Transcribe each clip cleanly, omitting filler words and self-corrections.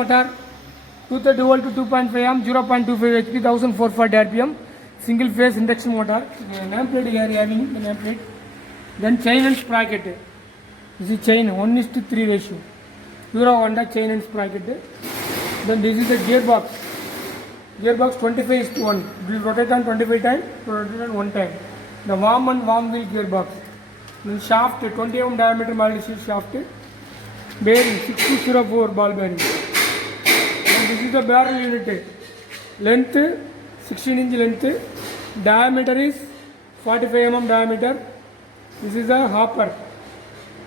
Motor 230 volt to 2.5 amp 0.25 HP 1440 rpm single phase induction motor. Nameplate here having the nameplate. Then chain and sprocket. This is chain 1:3 ratio. Euro Honda chain and sprocket. Then this is the gearbox. Gearbox 25:1. It will rotate on 25 times, rotate on 1 time. The warm and warm wheel gearbox. Then shaft 20 mm diameter multi-shield shaft. Bearing 6204 ball bearing. This is the barrel unit. Length 16-inch length. Diameter is 45 mm diameter. This is a hopper.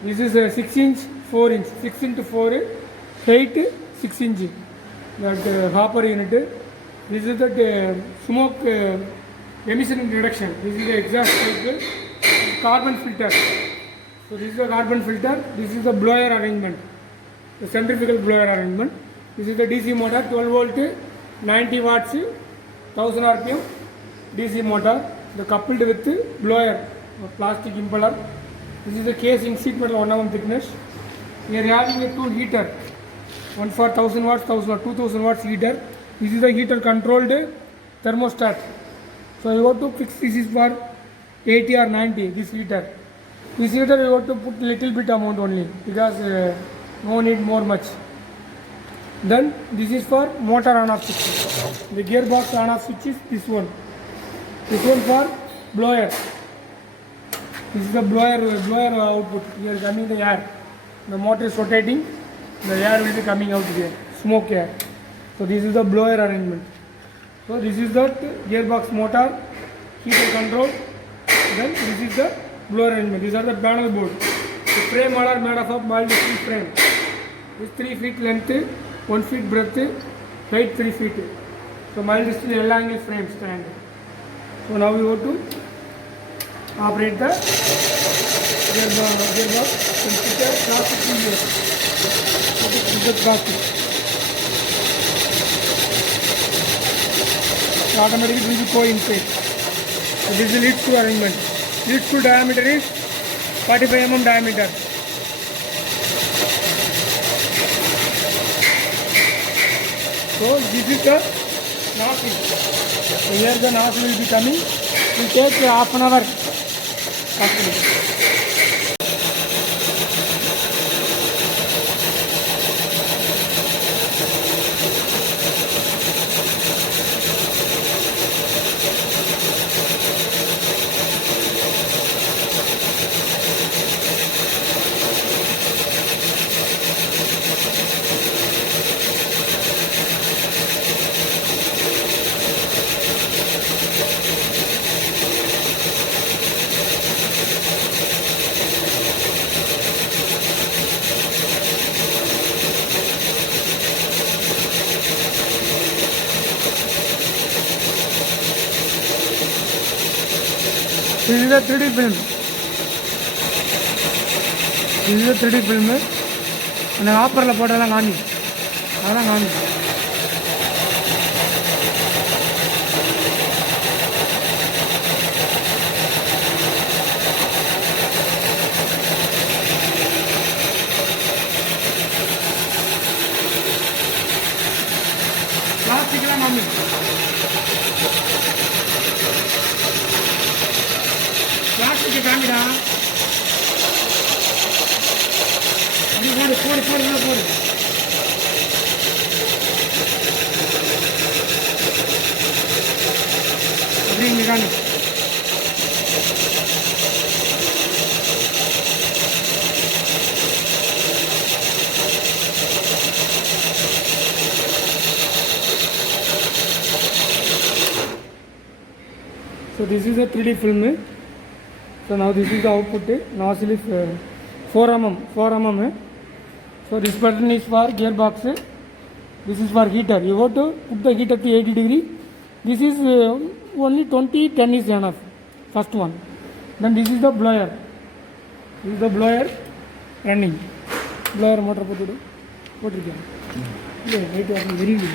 This is a 6-inch, 4-inch, 6 into 4, height 6 inch. That hopper unit. This is the smoke emission reduction. This is the exhaust pipe. Carbon filter. So this is the carbon filter. This is the blower arrangement. The centrifugal blower arrangement. This is the DC motor, 12 volt, 90 watts, 1000 rpm DC motor. The coupled with blower, plastic impeller. This is the casing, sheet metal 1 mm thickness. We are having a 2 heater, one for 1000 watts, 2000 watts heater. This is the heater controlled thermostat. So you have to fix this is for 80 or 90. This heater. This heater you have to put little bit amount only because no need more much. Then this is for motor on off switch. The gearbox on off switch is this one. This one for blower. This is the blower output. Here is coming the air. The motor is rotating. The air will be coming out here. Smoke air. So this is the blower arrangement. So this is the gearbox motor, heater control. Then this is the blower arrangement. These are the panel board. The frame are made of multi-steel frame. This 3 feet length, 1 feet breadth, height 3 feet. So multi-steel L-angle frame stand. So now we have to operate the gearbox. Consider plastic here. This is the plastic. Automatically will be co-inside. So this is lead screw arrangement. Lead screw diameter is 45 mm diameter. So this is the nozzle. So here the nozzle will be coming. It will take half an hour. This is a 3D film. This is a 3D film. And the hopper la poda la gaani. Ala gaani. Plastic la gaani. Plastic camera. Put. Bring mechanic. So this is a 3D film. So now this is the output. Nozzle is 4 mm. So this button is for gearbox. This is for heater. You have to put the heater to 80 degree. This is only 20-10 is enough. First one. Then this is the blower. This is the blower running. Blower motor put it. Put it again. Yeah, it is very good.